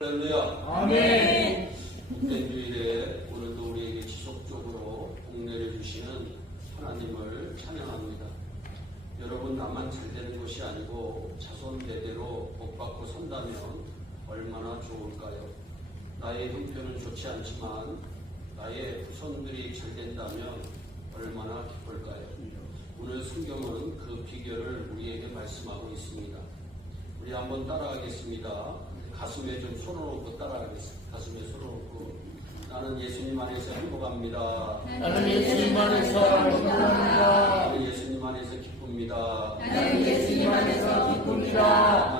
할렐루야. 아멘. 복된 주일에 오늘도 우리에게 지속적으로 복 내려주시는 하나님을 찬양합니다. 여러분, 나만 잘 되는 것이 아니고 자손 대대로 복받고 산다면 얼마나 좋을까요? 나의 형편은 좋지 않지만 나의 후손들이 잘 된다면 얼마나 기쁠까요? 오늘 성경은 그 비결을 우리에게 말씀하고 있습니다. 우리 한번 따라하겠습니다. 가슴에 좀 손을 얹고 따라하겠습니다. 가슴에 손을 얹고 나는 예수님 안에서 행복합니다. 나는 예수님 안에서 행복합니다. 나는 예수님 안에서 기쁩니다. 나는 예수님 안에서 기쁩니다.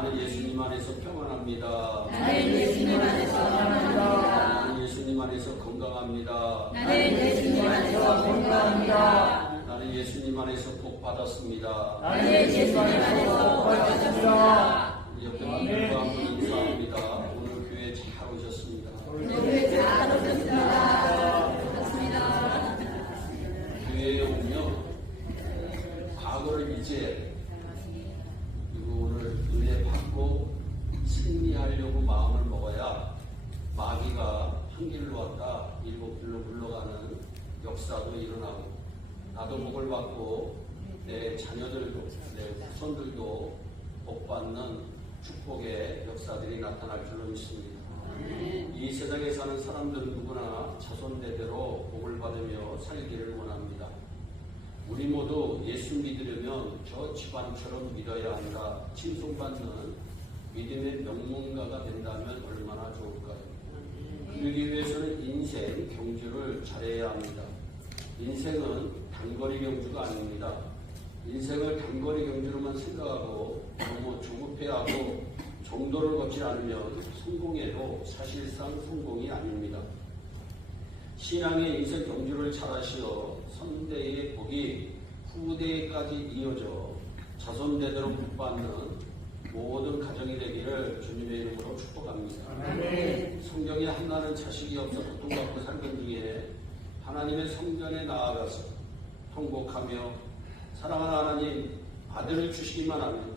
나는 예수님 안에서 평안합니다. 나는 예수님 안에서 평안합니다. 나는 예수님 안에서 건강합니다. 나는 예수님 안에서 건강합니다. 나는 예수님 안에서 복 받았습니다. 나는 예수님 안에서 복 받았습니다. 우리 옆에 분들과 한번 인사합니다. 오늘 교회 잘 오셨습니다. 교회 잘 오셨습니다. 반갑습니다. 교회에 오면 과거를 이제 그리고 오늘 은혜 받고 승리하려고 마음을 먹어야 마귀가 한 길로 왔다 일곱 길로 물러가는 역사도 일어나고 나도 복을 받고 내 자녀들도 내 후손들도 복받는 축복의 역사들이 나타날 줄로 믿습니다. 이 세상에 사는 사람들은 누구나 자손대대로 복을 받으며 살기를 원합니다. 우리 모두 예수 믿으려면 저 집안처럼 믿어야 한다. 칭송받는 믿음의 명문가가 된다면 얼마나 좋을까요? 그러기 위해서는 인생 경주를 잘해야 합니다. 인생은 단거리 경주가 아닙니다. 인생을 단거리 경주로만 생각하고 너무 조급해하고 정도를 걷지 않으면 성공해도 사실상 성공이 아닙니다. 신앙의 인생 경주를 잘하시어 선대의 복이 후대까지 이어져 자손대대로 복받는 모든 가정이 되기를 주님의 이름으로 축복합니다. 아멘. 성경에 한나는 자식이 없어 고통받고 살던 중에 하나님의 성전에 나아가서 통곡하며 사랑하는 하나님, 아들을 주시기만 하면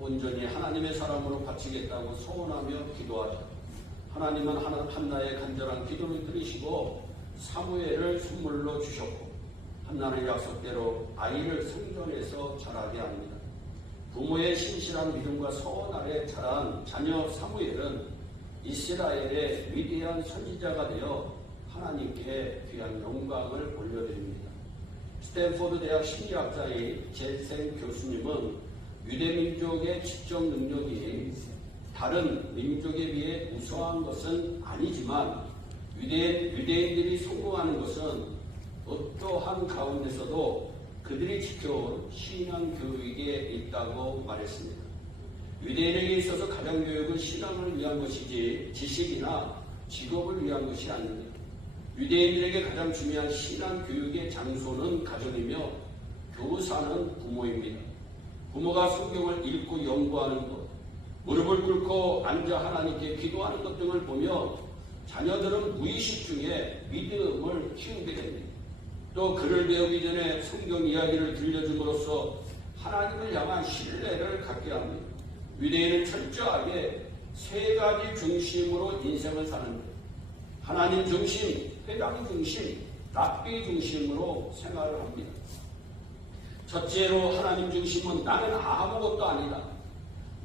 온전히 하나님의 사람으로 바치겠다고 소원하며 기도하자. 하나님은 한나의 간절한 기도를 들으시고 사무엘을 선물로 주셨고 한나는 약속대로 아이를 성전에서 자라게 합니다. 부모의 신실한 믿음과 소원 아래 자란 자녀 사무엘은 이스라엘의 위대한 선지자가 되어 하나님께 귀한 영광을 올려드립니다. 스탠포드 대학 심리학자인 젤생 교수님은 유대민족의 지적 능력이 다른 민족에 비해 우수한 것은 아니지만 유대인들이 성공하는 것은 어떠한 가운데서도 그들이 지켜온 신앙 교육에 있다고 말했습니다. 유대인에게 있어서 가정 교육은 신앙을 위한 것이지 지식이나 직업을 위한 것이 아닙니다. 유대인들에게 가장 중요한 신앙 교육의 장소는 가정이며 교사는 부모입니다. 부모가 성경을 읽고 연구하는 것, 무릎을 꿇고 앉아 하나님께 기도하는 것 등을 보며 자녀들은 무의식 중에 믿음을 키우게 됩니다. 또 글을 배우기 전에 성경 이야기를 들려줌으로써 하나님을 향한 신뢰를 갖게 합니다. 유대인은 철저하게 세 가지 중심으로 인생을 사는데 하나님 중심, 회당 중심, 랍비 중심으로 생활을 합니다. 첫째로 하나님 중심은 나는 아무것도 아니다.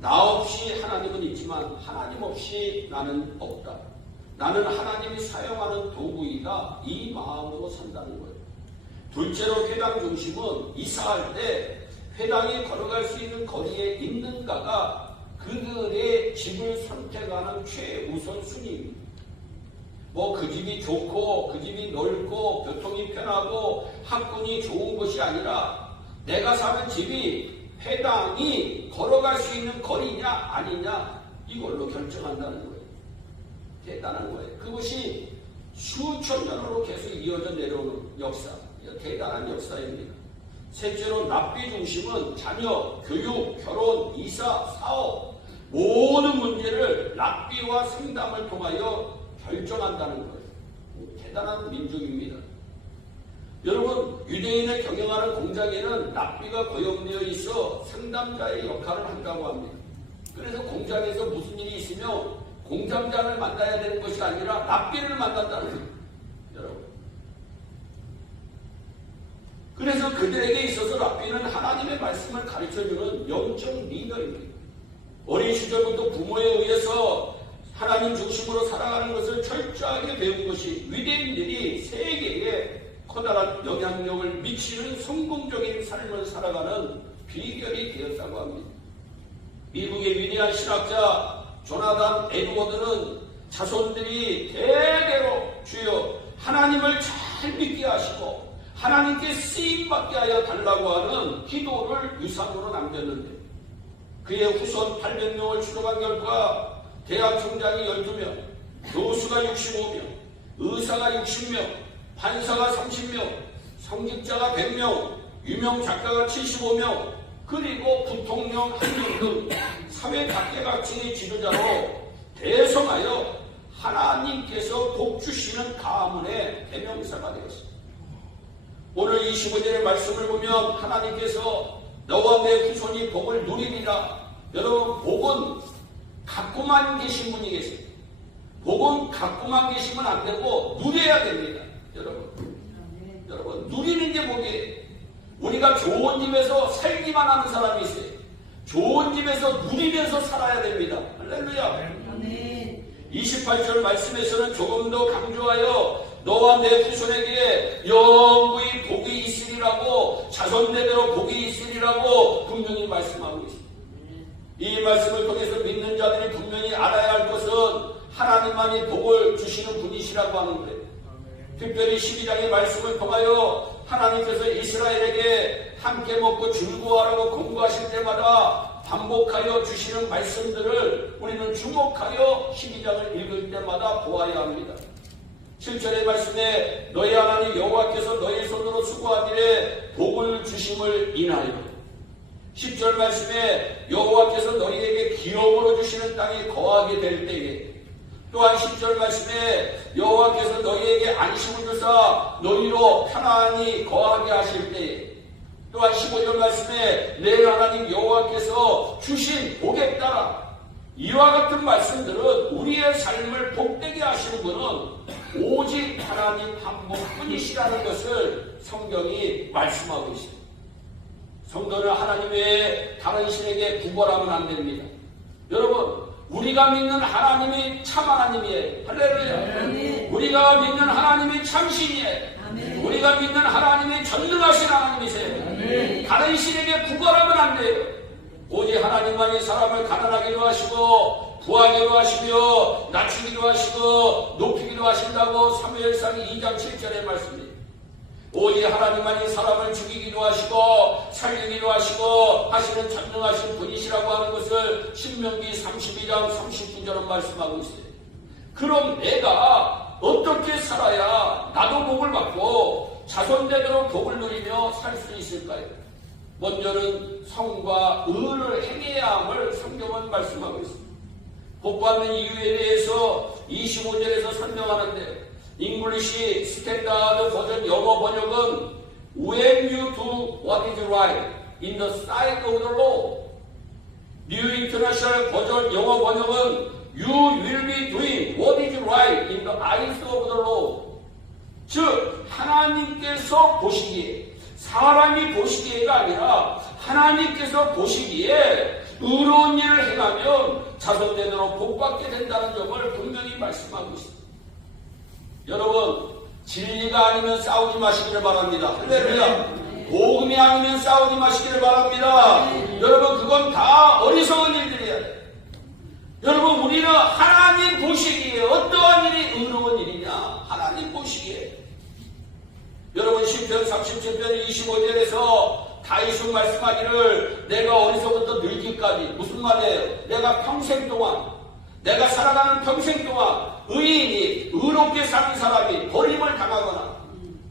나 없이 하나님은 있지만 하나님 없이 나는 없다. 나는 하나님이 사용하는 도구이다. 이 마음으로 산다는 거예요. 둘째로 회당 중심은 이사할 때 회당에 걸어갈 수 있는 거리에 있는가가 그들의 집을 선택하는 최우선 순위입니다. 그 집이 좋고 그 집이 넓고 교통이 편하고 학군이 좋은 것이 아니라 내가 사는 집이 회당이 걸어갈 수 있는 거리냐 아니냐 이걸로 결정한다는 거예요. 대단한 거예요. 그것이 수천 년으로 계속 이어져 내려오는 역사, 대단한 역사입니다. 셋째로 납비 중심은 자녀, 교육, 결혼, 이사, 사업 모든 문제를 납비와 상담을 통하여 결정한다는 거예요. 대단한 민족입니다. 여러분, 유대인을 경영하는 공장에는 납비가 고용되어 있어 상담자의 역할을 한다고 합니다. 그래서 공장에서 무슨 일이 있으면 공장장을 만나야 되는 것이 아니라 랍비를 만난다는 거예요. 여러분. 그래서 그들에게 있어서 랍비는 하나님의 말씀을 가르쳐주는 영적 리더입니다. 어린 시절부터 부모에 의해서 하나님 중심으로 살아가는 것을 철저하게 배운 것이 위대인들이 세계에 커다란 영향력을 미치는 성공적인 삶을 살아가는 비결이 되었다고 합니다. 미국의 위대한 신학자 조나단 에드워드는 자손들이 대대로 주여 하나님을 잘 믿게 하시고 하나님께 쓰임받게 하여 달라고 하는 기도를 유산으로 남겼는데 그의 후손 800명을 추적한 결과 대학 총장이 12명, 교수가 65명, 의사가 60명, 판사가 30명, 성직자가 100명, 유명 작가가 75명, 그리고 부통령 1명 등 사회 각계각층의 지도자로 대성하여 하나님께서 복 주시는 가문의 대명사가 되었습니다. 오늘 25절의 말씀을 보면 하나님께서 너와 내 후손이 복을 누리리라. 여러분, 복은 갖고만 계신 분이 계세요. 복은 갖고만 계시면 안 되고 누려야 됩니다. 여러분 누리는 게 복이에요. 우리가 좋은 집에서 살기만 하는 사람이 있어요. 좋은 집에서 누리면서 살아야 됩니다. 할렐루야. 28절 말씀에서는 조금 더 강조하여 너와 내 후손에게 영구히 복이 있으리라고, 자손대대로 복이 있으리라고 분명히 말씀하고 있습니다. 이 말씀을 통해서 믿는 자들이 분명히 알아야 할 것은 하나님만이 복을 주시는 분이시라고 하는 거예요. 특별히 12장의 말씀을 통하여 하나님께서 이스라엘에게 함께 먹고 즐거워하라고 공부하실 때마다 반복하여 주시는 말씀들을 우리는 주목하여 12장을 읽을 때마다 보아야 합니다. 7절의 말씀에 너희 하나님 여호와께서 너희 손으로 수고하기에 복을 주심을 인하여, 10절 말씀에 여호와께서 너희에게 기업으로 주시는 땅에 거하게 될 때에, 또한 10절 말씀에 여호와께서 너희에게 안식을 주사 너희로 편안히 거하게 하실 때에, 또한 15절 말씀에 내 하나님 여호와께서 주신 복에 따라, 이와 같은 말씀들은 우리의 삶을 복되게 하시는 분은 오직 하나님 한 분뿐이시라는 것을 성경이 말씀하고 있습니다. 성도는 하나님 외에 다른 신에게 구걸하면 안 됩니다. 여러분, 우리가 믿는 하나님이 참 하나님이에요. 할렐루야. 우리가 믿는 하나님이 참 신이에요. 우리가 믿는 하나님이 전능하신 하나님이세요. 다른 신에게 구걸하면 안 돼요. 오직 하나님만이 사람을 가난하기도 하시고 부하기도 하시며 낮추기도 하시고 높이기도 하신다고 사무엘상 2장 7절에 말씀입니다. 오직 하나님만이 사람을 죽이기도 하시고 살리기도 하시고 하시는 전능하신 분이시라고 하는 것을 신명기 32장 39절은 말씀하고 있어요. 그럼 내가 어떻게 살아야 나도 복을 받고 자손대대로 복을 누리며 살 수 있을까요? 먼저는 성과 의를 행해야 함을 성경은 말씀하고 있습니다. 복받는 이유에 대해서 25절에서 설명하는데, 잉글리시 스탠다드 버전 영어 번역은 When you do what is right in the sight of the Lord. 뉴 인터내셔널 버전 영어 번역은 You will be doing what is right in the eyes of the Lord. 즉 하나님께서 보시기에, 사람이 보시기에가 아니라 하나님께서 보시기에 의로운 일을 행하면 자손대대로 복받게 된다는 점을 분명히 말씀하고 있습니다. 여러분, 진리가 아니면 싸우지 마시기를 바랍니다. 할렐루야. 복음이 아니면 싸우지 마시기를 바랍니다. 여러분, 그건 다 어리석은 일들이에요. 여러분, 우리는 하나님 보시기에 어떠한 일이 의로운 일이냐, 하나님 보시기에. 여러분, 시편 37편 25절에서 다윗은 말씀하기를 내가 어디서부터 늙기까지, 무슨 말이에요? 내가 평생 동안, 내가 살아가는 평생 동안 의인이, 의롭게 사는 사람이 버림을 당하거나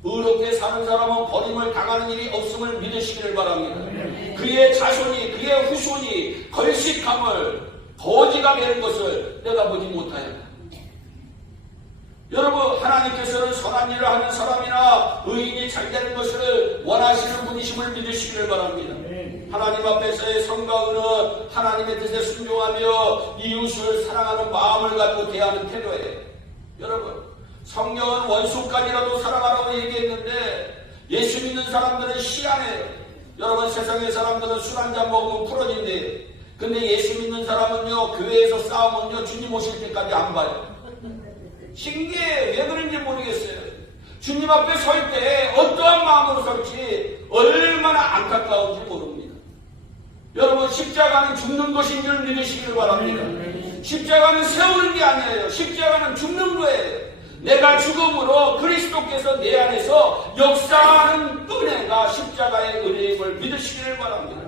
의롭게 사는 사람은 버림을 당하는 일이 없음을 믿으시기를 바랍니다. 그의 자손이, 그의 후손이 걸식함을, 거지가 되는 것을 내가 보지 못하였다. 여러분, 하나님께서는 선한 일을 하는 사람이나 의인이 잘 되는 것을 원하시는 분이심을 믿으시기를 바랍니다. 하나님 앞에서의 성과 은은 하나님의 뜻에 순종하며 이웃을 사랑하는 마음을 가지고 대하는 태도예요. 여러분, 성경은 원수까지라도 사랑하라고 얘기했는데 예수 믿는 사람들은 희한해요. 여러분, 세상의 사람들은 술 한잔 먹으면 풀어진대요. 근데 예수 믿는 사람은요, 교회에서 싸우면요, 주님 오실 때까지 안 봐요. 신기해요. 왜 그런지 모르겠어요. 주님 앞에 설 때 어떠한 마음으로 설지 얼마나 안타까운지 모릅니다. 여러분, 십자가는 죽는 것인 줄 믿으시길 바랍니다. 십자가는 세우는 게 아니에요. 십자가는 죽는 거예요. 내가 죽음으로 그리스도께서 내 안에서 역사하는 은혜가 십자가의 은혜임을 믿으시기를 바랍니다.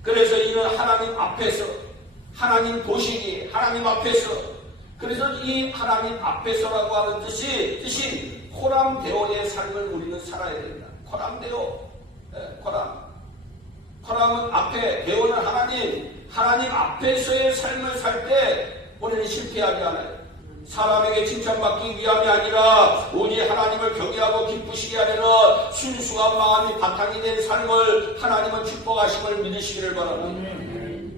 그래서 이는 하나님 앞에서, 하나님 보시기에, 하나님 앞에서, 그래서 이 하나님 앞에서라고 하는 뜻이 코람데오의 삶을 우리는 살아야 됩니다. 코람데오, 코람은 앞에, 데오는 하나님 앞에서의 삶을 살 때 우리는 실패하지 않아요. 사람에게 칭찬받기 위함이 아니라 오직 하나님을 경외하고 기쁘시게 하려는 순수한 마음이 바탕이 된 삶을 하나님은 축복하심을 믿으시기를 바랍니다.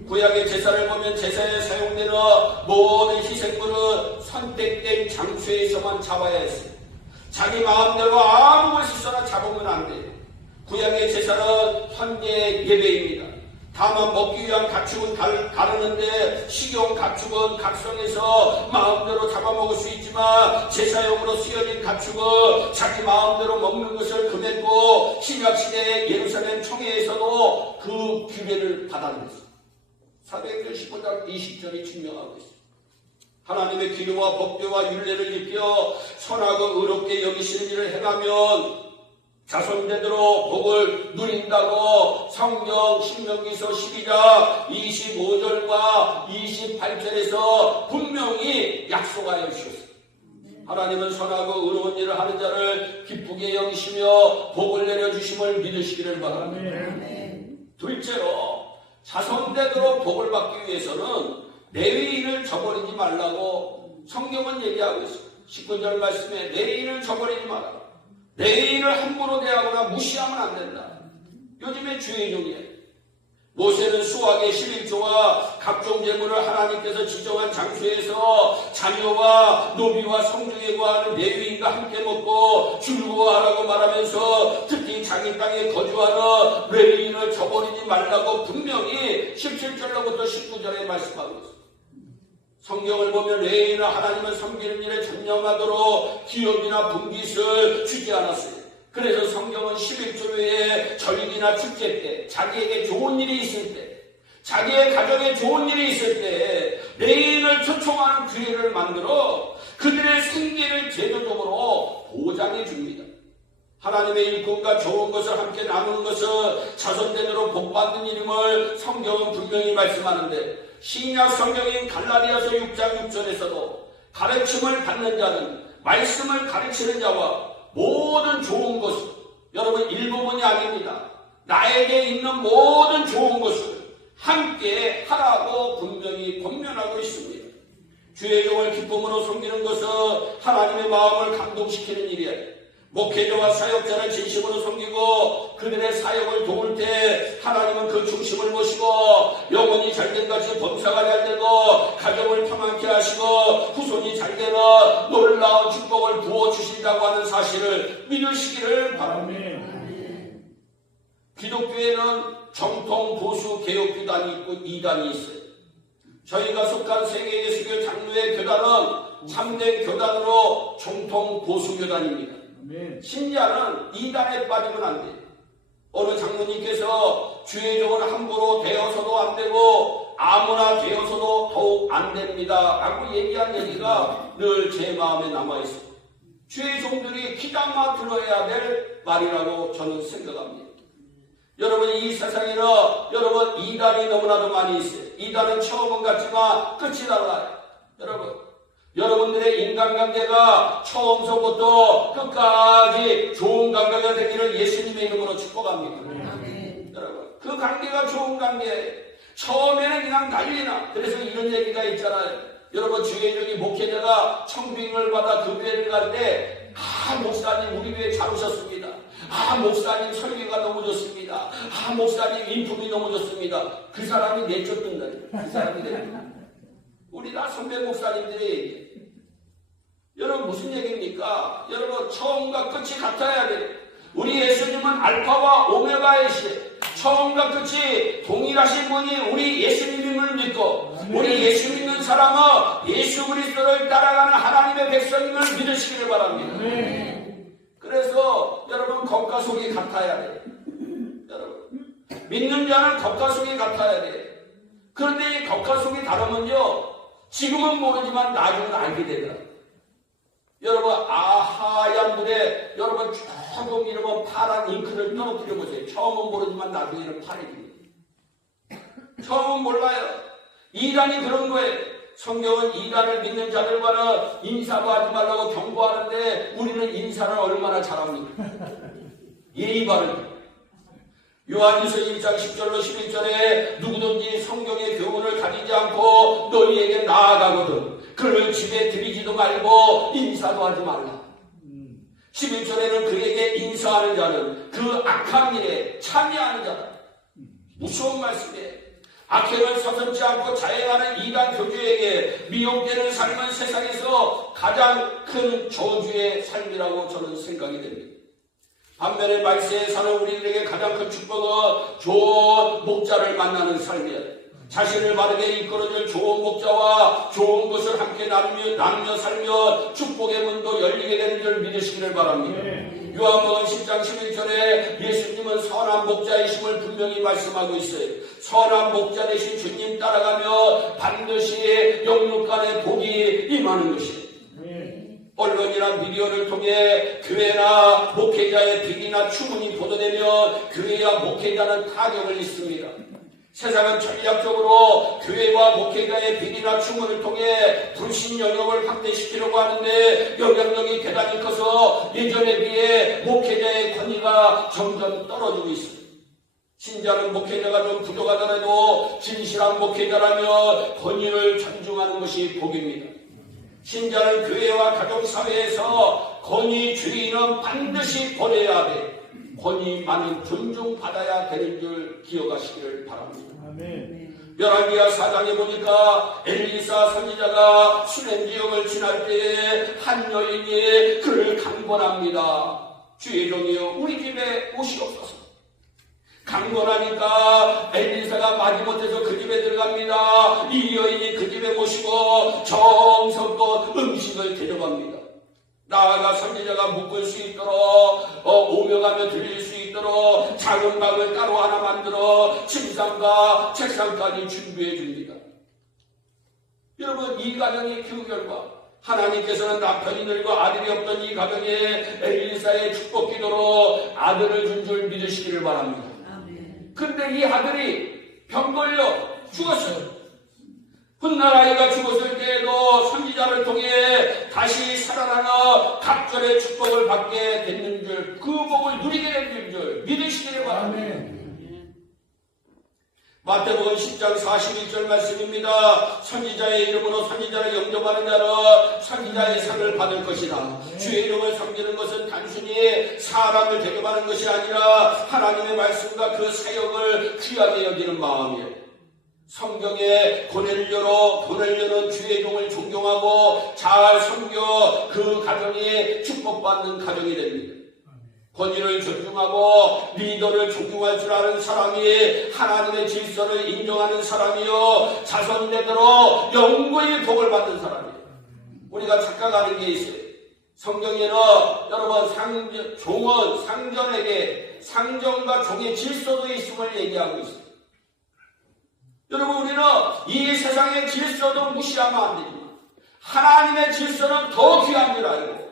구약의 제사를 보면 제사에 사용되는 모든 희생물은 선택된 장소에서만 잡아야 했어요. 자기 마음대로 아무 곳에서나 잡으면 안 돼요. 구약의 제사는 현재 예배입니다. 다만 먹기 위한 가축은 다르는데 식용 가축은 각성해서 마음대로 잡아먹을 수 있지만 제사용으로 쓰여진 가축은 자기 마음대로 먹는 것을 금했고 신약시대 예루살렘 총회에서도 그 규례를 받아냈습니다. 사도행전 15장 20절이 증명하고 있습니다. 하나님의 기도와 법궤와 율례를 지켜 선하고 의롭게 여기시는 일을 행하면 자손대대로 복을 누린다고 성경 신명기서 12장 25절과 28절에서 분명히 약속하여 주셨습니다. 하나님은 선하고 의로운 일을 하는 자를 기쁘게 여기시며 복을 내려주심을 믿으시기를 바랍니다. 둘째로 자손대대로 복을 받기 위해서는 레위인을 저버리지 말라고 성경은 얘기하고 있습니다. 19절 말씀에 레위인을 저버리지 마라. 레위인을 함부로 대하거나 무시하면 안 된다. 요즘에 주의 종이에요. 모세는 수확의 11조와 각종 재물을 하나님께서 지정한 장소에서 자녀와 노비와 성중에 거하는 레위인과 함께 먹고 즐거워하라고 말하면서 특히 자기 땅에 거주하는 레위인을 저버리지 말라고 분명히 17절로부터 19절에 말씀하고 있습니다. 성경을 보면 레위인은 하나님을 섬기는 일에 전념하도록 기업이나 분깃을 주지 않았어요. 그래서 성경은 11조에 절기나 축제 때, 자기에게 좋은 일이 있을 때, 자기의 가정에 좋은 일이 있을 때 레위인을 초청하는 기회를 만들어 그들의 생계를 제도적으로 보장해 줍니다. 하나님의 일꾼과 좋은 것을 함께 나누는 것은 자손대대로 복받는 일임을 성경은 분명히 말씀하는데 신약 성경인 갈라디아서 6장 6절에서도 가르침을 받는 자는 말씀을 가르치는 자와 모든 좋은 것을, 여러분 일부분이 아닙니다. 나에게 있는 모든 좋은 것을 함께 하라고 분명히 권면하고 있습니다. 주의 종을 기쁨으로 섬기는 것은 하나님의 마음을 감동시키는 일이에요. 목회자와 사역자를 진심으로 섬기고 그들의 사역을 도울 때 하나님은 그 중심을 모시고 영혼이 잘된 같이 범사가 잘되고 가정을 평안케 하시고 후손이 잘되는 놀라운 축복을 부어주신다고 하는 사실을 믿으시기를 바랍니다. 기독교에는 정통 보수 개혁교단이 있고 이단이 있어요. 저희가 속한 세계예수교 장로의 교단은 참된 교단으로 정통 보수교단입니다. 신자는 이단에 빠지면 안 돼요. 어느 장로님께서 주의 종은 함부로 되어서도 안 되고 아무나 되어서도 더욱 안 됩니다 라고 얘기한 얘기가 늘 제 마음에 남아있어요. 주의 종들이 귀담아 들어야 될 말이라고 저는 생각합니다. 여러분 이 세상에는 여러분 이단이 너무나도 많이 있어요. 이단은 처음은 같지만 끝이 달라요. 여러분들의 인간관계가 처음서부터 끝까지 좋은 관계가 되기를 예수님의 이름으로 축복합니다. 여러분 그 관계가 좋은 관계, 처음에는 그냥 난리나. 그래서 이런 얘기가 있잖아요. 여러분 주의 종이 목회자가 청빙을 받아 교회를 갈 때 목사님 우리 교회 잘 오셨습니다. 목사님 설교가 너무 좋습니다. 목사님 인품이 너무 좋습니다. 그 사람이 내쫓는다. 그 사람이 내쫓는다. 우리 다 선배 목사님들이 여러분 무슨 얘기입니까? 여러분 처음과 끝이 같아야 돼요. 우리 예수님은 알파와 오메가이시에요. 처음과 끝이 동일하신 분이 우리 예수님임을 믿고 우리 예수 믿는 사람은 예수 그리스도를 따라가는 하나님의 백성임을 믿으시기를 바랍니다. 그래서 여러분 겉과 속이 같아야 돼요. 여러분 믿는 자는 겉과 속이 같아야 돼요. 그런데 이 겉과 속이 다르면요 지금은 모르지만 나중은 알게 되더라고요. 여러분 하얀 물에 여러분 조금 이러면 파란 잉크를 떨어뜨려 보세요. 처음은 모르지만 나중에는 파래집니다. 처음은 몰라요. 이단이 그런 거예요. 성경은 이단을 믿는 자들과는 인사도 하지 말라고 경고하는데 우리는 인사를 얼마나 잘합니까? 예의 바르게. 요한일서 1장 10절로 11절에 누구든지 성경의 교훈을 가리지 않고 너희에게 나아가거든 그를 집에 들이지도 말고 인사도 하지 말라. 11절에는 그에게 인사하는 자는 그 악한 일에 참여하는 자다. 무서운 말씀이에요. 악행을 서슴지 않고 자행하는 이단 교주에게 미혹되는 삶은 세상에서 가장 큰 저주의 삶이라고 저는 생각이 됩니다. 반면에 말세에 사는 우리들에게 가장 큰 축복은 좋은 목자를 만나는 삶이에요. 자신을 바르게 이끌어줄 좋은 목자와 좋은 것을 함께 나누며 살며 축복의 문도 열리게 되는 줄 믿으시기를 바랍니다. 요한복음 10장 11절에 예수님은 선한 목자이심을 분명히 말씀하고 있어요. 선한 목자 되신 주님 따라가며 반드시 영육간의 복이 임하는 것이에요. 언론이나 미디어를 통해 교회나 목회자의 비리나 추문이 보도되면 교회와 목회자는 타격을 입습니다. 세상은 전략적으로 교회와 목회자의 비리나 추문을 통해 불신 영역을 확대시키려고 하는데 영향력이 대단히 커서 예전에 비해 목회자의 권위가 점점 떨어지고 있습니다. 신자는 목회자가 좀 부족하더라도 진실한 목회자라면 권위를 존중하는 것이 복입니다. 신자는 교회와 가정사회에서 권위주의는 반드시 버려야 돼. 권위만은 존중받아야 되는 줄 기억하시기를 바랍니다. 열왕기하 4장에 보니까 엘리사 선지자가 수냄 지역을 지날 때에 한 여인이 그를 강권합니다. 주의 종이여 우리 집에 오시옵소서. 강권하니까 엘리사가 마지못해서 그 집에 들어갑니다. 이 여인이 그 집에 모시고 정성껏 음식을 대접합니다. 나아가 선지자가 묶을 수 있도록 오며가며 들릴 수 있도록 작은 방을 따로 하나 만들어 침상과 책상까지 준비해 줍니다. 여러분 이 가정의 그 결과 하나님께서는 남편이 늙고 아들이 없던 이 가정에 엘리사의 축복 기도로 아들을 준 줄 믿으시기를 바랍니다. 근데 이 아들이 병 걸려 죽었어요. 훗날 아이가 죽었을 때에도 선지자를 통해 다시 살아나는 각절의 축복을 받게 됐는 줄, 그 복을 누리게 된 줄 믿으시기를 바랍니다. 마태복음 10장 41절 말씀입니다. 선지자의 이름으로 선지자를 영접하는 자는 선지자의 상을 받을 것이다. 주의 이름을 섬기는 것은 단순히 사람을 대접하는 것이 아니라 하나님의 말씀과 그 사역을 귀하게 여기는 마음이에요. 성경에 고넬료는 주의 종을 존경하고 잘 섬겨 그 가정이 축복받는 가정이 됩니다. 권위를 존중하고 리더를 존중할 줄 아는 사람이 하나님의 질서를 인정하는 사람이요 자손대대로 영구히 복을 받는 사람이에요. 우리가 착각하는 게 있어요. 성경에는 여러분 종은 상전에게 상전과 종의 질서도 있음을 얘기하고 있어요. 여러분 우리는 이 세상의 질서도 무시하면 안 됩니다. 하나님의 질서는 더 귀한 줄 알고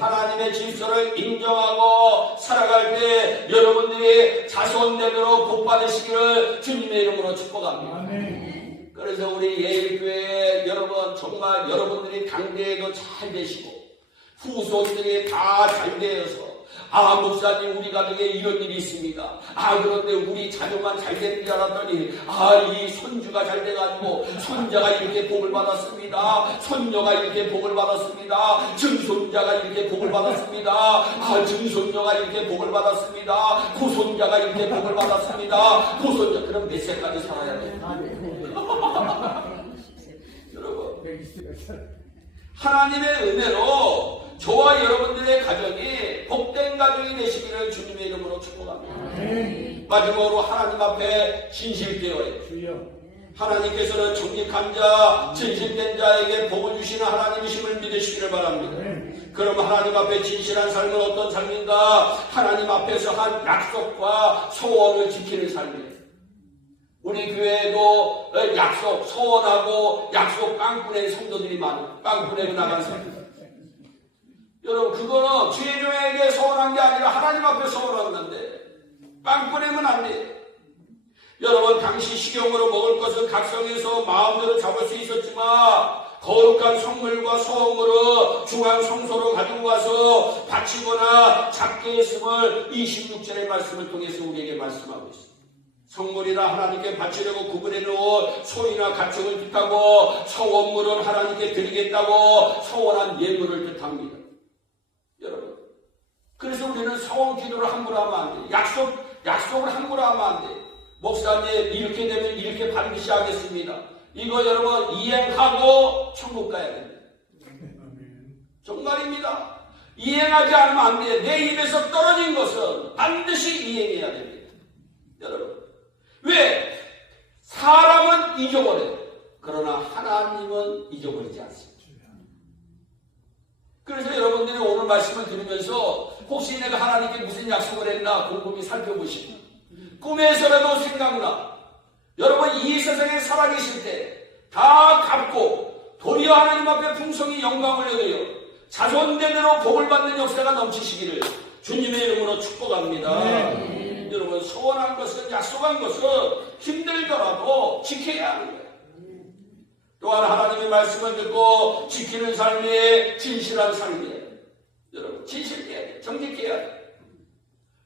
하나님의 질서를 인정하고 살아갈 때 여러분들이 자손대대로 복 받으시기를 주님의 이름으로 축복합니다. 그래서 우리 예일교회 여러분 정말 여러분들이 당대에도 잘 되시고 후손들이 다 잘 되어서 아, 목사님, 우리 가정에 이런 일이 있습니다. 아, 그런데 우리 자녀만 잘 되는 줄 알았더니, 아, 이 손주가 잘 돼가지고, 손자가 이렇게 복을 받았습니다. 손녀가 이렇게 복을 받았습니다. 증손자가 이렇게 복을 받았습니다. 아, 증손녀가 이렇게 복을 받았습니다. 고손자가 이렇게 복을 받았습니다. 고손자, 그럼 몇 세까지 살아야 돼요? 여러분, 하나님의 은혜로 저와 여러분들의 가정이 복된 가정이 되시기를 주님의 이름으로 축복합니다. 마지막으로 하나님 앞에 진실되어요. 하나님께서는 정직한 자, 진실된 자에게 복을 주시는 하나님이심을 믿으시기를 바랍니다. 그럼 하나님 앞에 진실한 삶은 어떤 삶인가? 하나님 앞에서 한 약속과 소원을 지키는 삶이에요. 우리 교회에도 약속, 소원하고 약속 깡꾸낸 성도들이 많아요. 깡꾸내고 나간 사람. 여러분, 그거는 주의종에게 소원한 게 아니라 하나님 앞에 소원한 건데, 깡꾸내면 안 돼요. 여러분, 당시 식용으로 먹을 것을 각성해서 마음대로 잡을 수 있었지만, 거룩한 성물과 소음으로 중앙 성소로 가지고 가서 바치거나 잡게 했음을 26절의 말씀을 통해서 우리에게 말씀하고 있습니다. 성물이나 하나님께 바치려고 구분해 놓은 소이나 가축을 뜻하고 소원물은 하나님께 드리겠다고 소원한 예물을 뜻합니다. 여러분, 그래서 우리는 소원 기도를 함부로 하면 안 돼요. 약속을 함부로 하면 안 돼요. 목사님, 이렇게 되면 이렇게 반드시 하겠습니다. 이거 여러분 이행하고 천국 가야 됩니다. 정말입니다. 이행하지 않으면 안 돼요. 내 입에서 떨어진 것은 반드시 이행해야 됩니다. 여러분, 왜? 사람은 잊어버려요. 그러나 하나님은 잊어버리지 않습니다. 그래서 여러분들이 오늘 말씀을 들으면서 혹시 내가 하나님께 무슨 약속을 했나 곰곰이 살펴보시고 꿈에서라도 생각나. 여러분, 이 세상에 살아계실 때 다 갚고 도리어 하나님 앞에 풍성히 영광을 얻어요. 자손대대로 복을 받는 역사가 넘치시기를 주님의 이름으로 축복합니다. 여러분, 소원한 것은, 약속한 것은 힘들더라도 지켜야 하는 거예요. 또한 하나님의 말씀을 듣고 지키는 삶이 진실한 삶이에요. 여러분, 진실해야 돼요. 정직해야 돼요.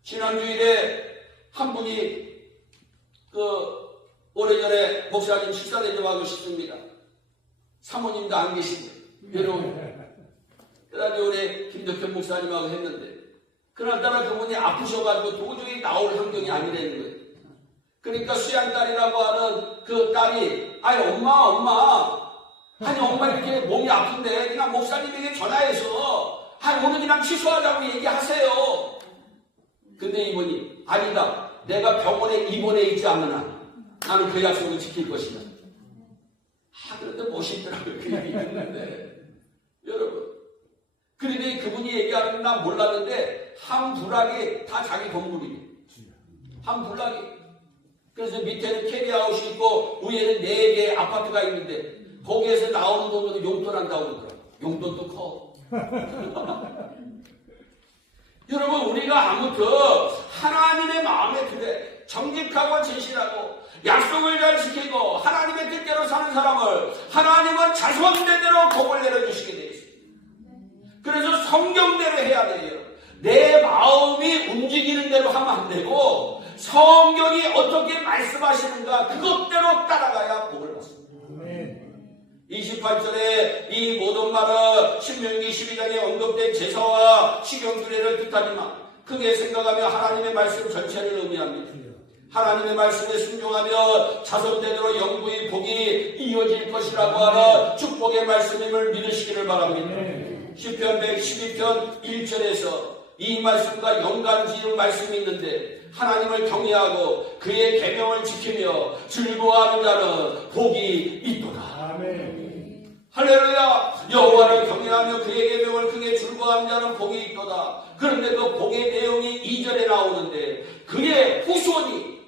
지난주일에 한 분이 오래전에 목사님 식사 대접하고 싶습니다. 사모님도 안 계십니다. 여러분, 그래가지고 우리 김덕현 목사님하고 했는데, 그날따라 그분이 아프셔가지고 도저히 나올 환경이 아니라는 거예요. 그러니까 수양딸이라고 하는 그 딸이, 아니 엄마 아니 엄마 이렇게 몸이 아픈데 그냥 목사님에게 전화해서 오늘 그냥 취소하자고 얘기하세요. 근데 이분이, 아니다, 내가 병원에 입원해 있지 않으나 나는 그 약속을 지킬 것이다. 그런데 멋있더라고요. 그 얘기 듣는데. 여러분, 그런데 그분이 얘기하는 건 난 몰랐는데 한 부락이 다 자기 건물이에요. 한 부락이. 그래서 밑에는 캐리아웃이 있고 위에는 4개의 아파트가 있는데 거기에서 나오는 돈으로 용돈 한다고 그러더라고요. 용돈도 커. 여러분, 우리가 아무튼 하나님의 마음에 들에 정직하고 진실하고 약속을 잘 지키고 하나님의 뜻대로 사는 사람을 하나님은 자손대대로 복을 내려주시게 되어 있습니다. 그래서 성경대로 해야 돼요. 내 마음이 움직이는 대로 하면 안 되고 성경이 어떻게 말씀하시는가 그것대로 따라가야 복을 받습니다. 28절에 이 모든 말은 신명기 12장에 언급된 제사와 식용주례를 뜻하지만 크게 생각하며 하나님의 말씀 전체를 의미합니다. 하나님의 말씀에 순종하며 자손대대로 영구히 복이 이어질 것이라고 하는 축복의 말씀임을 믿으시기를 바랍니다. 시편 112편 1절에서 이 말씀과 연관지은 말씀이 있는데 하나님을 경외하고 그의 계명을 지키며 즐거워하는 자는 복이 있도다. 아멘. 할렐루야. 여호와를 경외하며 그의 계명을 크게 즐거워하는 자는 복이 있도다. 그런데 그 복의 내용이 2절에 나오는데 그의 후손이,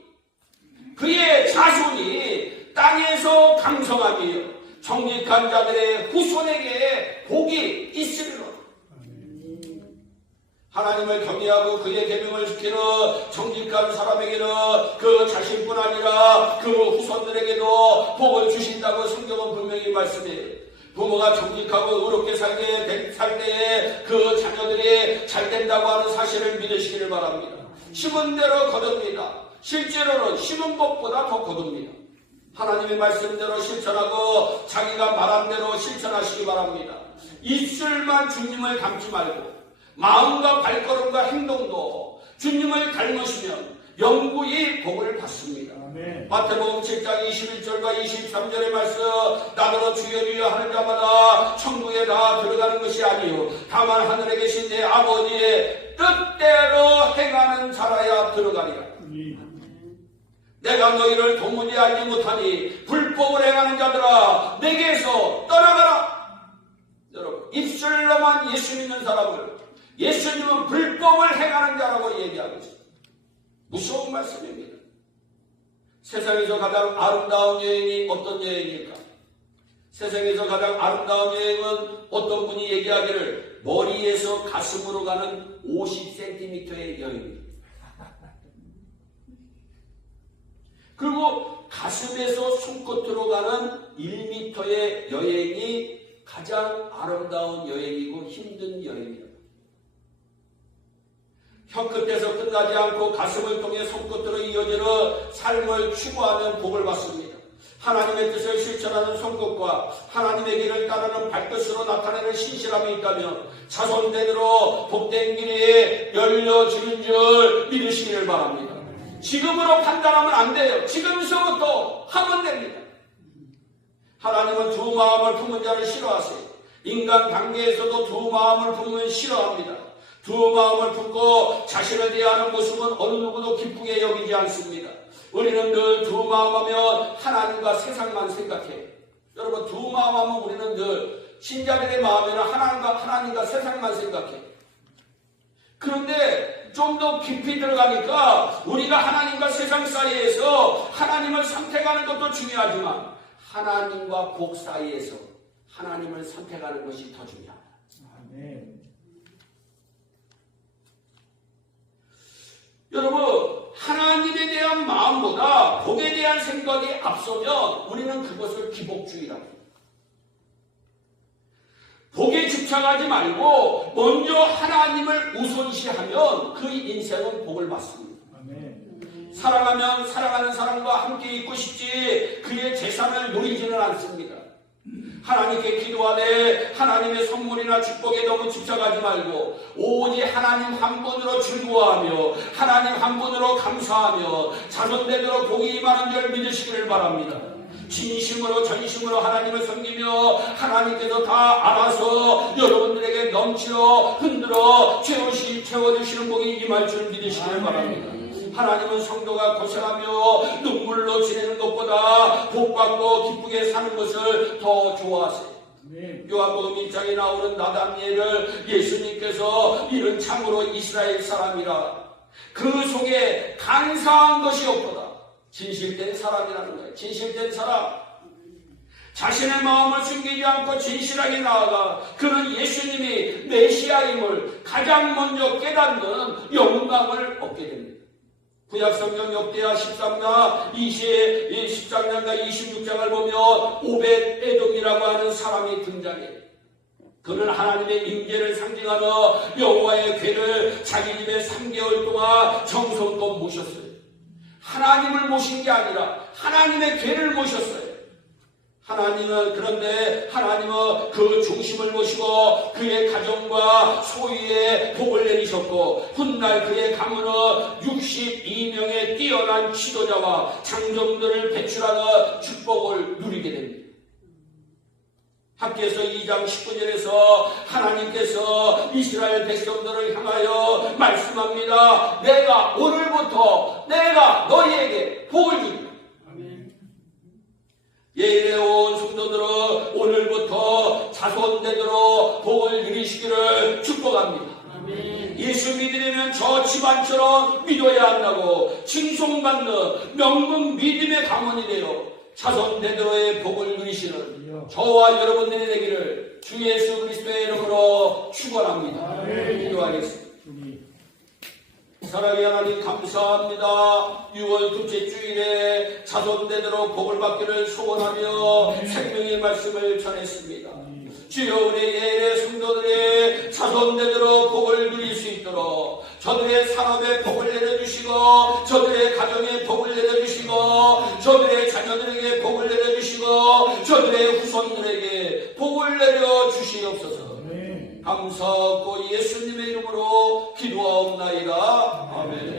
그의 자손이 땅에서 강성하며 정직한 자들의 후손에게 복이 있으리로다. 하나님을 경외하고 그의 계명을 지키는 정직한 사람에게는 그 자신뿐 아니라 그 후손들에게도 복을 주신다고 성경은 분명히 말씀해요. 부모가 정직하고 의롭게 살 때에 그 자녀들이 잘 된다고 하는 사실을 믿으시기를 바랍니다. 심은 대로 거둡니다. 실제로는 심은 것보다 더 거둡니다. 하나님의 말씀대로 실천하고 자기가 말한 대로 실천하시기 바랍니다. 입술만 주님을 닮지 말고 마음과 발걸음과 행동도 주님을 닮으시면 영구히 복을 받습니다. 아멘. 마태복음 7장 21절과 23절의 말씀, 나더러 주여 주여 하는 자마다 천국에 다 들어가는 것이 아니요 다만 하늘에 계신 내 아버지의 뜻대로 행하는 자라야 들어가리라. 내가 너희를 도무지 알지 못하니 불법을 행하는 자들아 내게서 떠나가라. 여러분, 입술로만 예수 믿는 사람을 예수님은 불법을 행하는 자라고 얘기하고 있습니다. 무서운 말씀입니다. 세상에서 가장 아름다운 여행이 어떤 여행일까? 세상에서 가장 아름다운 여행은 어떤 분이 얘기하기를 머리에서 가슴으로 가는 50cm의 여행입니다. 그리고 가슴에서 손끝으로 가는 1m의 여행이 가장 아름다운 여행이고 힘든 여행이다. 혀끝에서 끝나지 않고 가슴을 통해 손끝으로 이어지는 삶을 추구하면 복을 받습니다. 하나님의 뜻을 실천하는 손끝과 하나님의 길을 따르는 발끝으로 나타내는 신실함이 있다면 자손대대로 복된 길이 열려지는 줄 믿으시기를 바랍니다. 지금으로 판단하면 안 돼요. 지금서부터 하면 됩니다. 하나님은 두 마음을 품은 자를 싫어하세요. 인간 관계에서도 두 마음을 품으면 싫어합니다. 두 마음을 품고 자신을 대하는 모습은 어느 누구도 기쁘게 여기지 않습니다. 우리는 늘 두 마음하면 하나님과 세상만 생각해요. 여러분, 두 마음하면 우리는 늘 신자들의 마음에는 하나님과 세상만 생각해요. 그런데 좀 더 깊이 들어가니까 우리가 하나님과 세상 사이에서 하나님을 선택하는 것도 중요하지만 하나님과 복 사이에서 하나님을 선택하는 것이 더 중요합니다. 아멘. 여러분, 하나님에 대한 마음보다 복에 대한 생각이 앞서면 우리는 그것을 기복주의라고 합니다. 복에 집착하지 말고 먼저 하나님을 우선시하면 그 인생은 복을 받습니다. 아멘. 사랑하면 사랑하는 사람과 함께 있고 싶지 그의 재산을 누리지는 않습니다. 하나님께 기도하되 하나님의 선물이나 축복에 너무 집착하지 말고 오직 하나님 한 분으로 즐거워하며 하나님 한 분으로 감사하며 자손되도록 복이 임하는 줄 믿으시기를 바랍니다. 진심으로 전심으로 하나님을 섬기며 하나님께서 다 알아서 여러분들에게 넘치러 흔들어 채워주시는 복이 임할 줄 믿으시기를 바랍니다. 하나님은 성도가 고생하며 눈물로 지내는 것보다 복받고 기쁘게 사는 것을 더 좋아하세요. 요한복음 1장에 나오는 나다니엘을 예수님께서 이는 참으로 이스라엘 사람이라 그 속에 간사한 것이 없도다. 진실된 사람이라는 거예요. 진실된 사람. 자신의 마음을 숨기지 않고 진실하게 나아가 그는 예수님이 메시아임을 가장 먼저 깨닫는 영광을 얻게 됩니다. 구약성경 역대하 13장 13장과 26장을 보면 오벳 에돔이라고 하는 사람이 등장해요. 그는 하나님의 임재를 상징하는 여호와의 궤를 자기 집에 3개월 동안 정성껏 모셨어요. 하나님을 모신 게 아니라 하나님의 궤를 모셨어요. 그런데 하나님은 그 중심을 모시고 그의 가정과 소유에 복을 내리셨고 훗날 그의 가문은 62명의 뛰어난 지도자와 장정들을 배출하는 축복을 누리게 됩니다. 학개서 2장 19절에서 하나님께서 이스라엘 백성들을 향하여 말씀합니다. 내가 오늘부터 내가 너희에게 복을 주리라. 예일에 온 성도들은 오늘부터 자손되도록 복을 누리시기를 축복합니다. 아멘. 예수 믿으려면 저 집안처럼 믿어야 한다고 칭송받는 명문 믿음의 가문이 되어 자손되도록의 복을 누리시는 저와 여러분들이 되기를 주 예수 그리스도의 이름으로 축원합니다. 기도하겠습니다. 사랑의 하나님 감사합니다. 6월 둘째 주일에 자손되도록 복을 받기를 소원하며 생명의 말씀을 전했습니다. 주여 우리 예의 성도들의 자손되도록 복을 누릴 수 있도록 저들의 산업에 복을 내려주시고 저들의 가정에 복을 내려주시고 저들의 자녀들에게 복을 내려주시고 저들의 후손들에게 복을 내려주시옵소서. 감사하고 예수님의 이름으로 기도하옵나이다. 아멘.